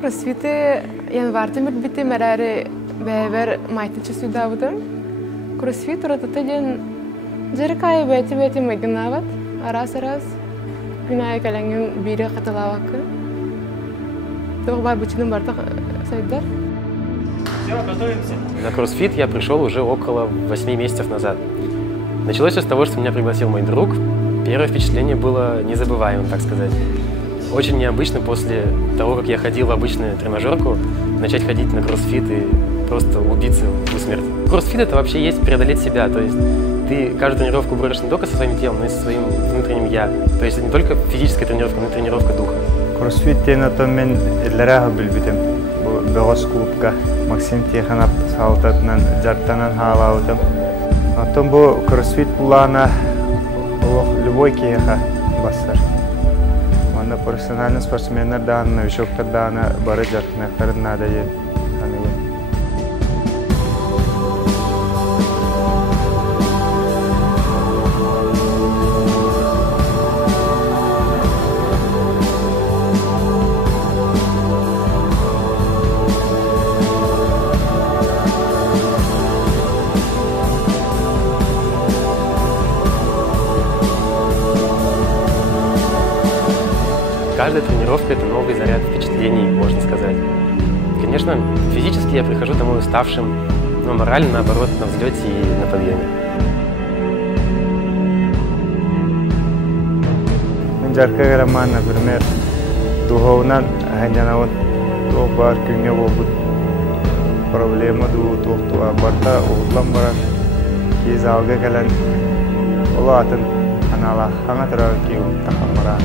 Кроссфиты январьтен бити мерәре бәбер майтынчы суйдабытым. Кроссфит уратыты ден жеркай бәти майгынават. Арас günay кәләңген бире катылавакы. Тог бар бучының бартак сайдар. Все, готовимся. На кроссфит я пришел уже около 8 месяцев назад. Началось все с того, что меня пригласил мой друг. Первое впечатление было незабываемым, так сказать. Очень необычно после того, как я ходил в обычную тренажерку, начать ходить на кроссфит и просто убиться в смерть. Кроссфит — это вообще есть преодолеть себя, то есть ты каждую тренировку борешь не только со своим телом, но и со своим внутренним «я». То есть это не только физическая тренировка, но и тренировка духа. Кроссфит тенатон мен эллерага билбитем. Бу бегос клубка Максим Тиханов салтатнан жартанан халаутым. Атом бу кроссфит булана любой кеха басар. Мана профессиональный спортсменнер дан, новичоктар дана бары жартанактарын надайы. Каждая тренировка — это новый заряд впечатлений, можно сказать. Конечно, физически я прихожу домой уставшим, но морально, наоборот, на взлете и на подъеме. Например, духовно гонянават бар күнгө болбут проблема туа барта улам барар кез алга келен улатын анала хаңа турар ки тахамара.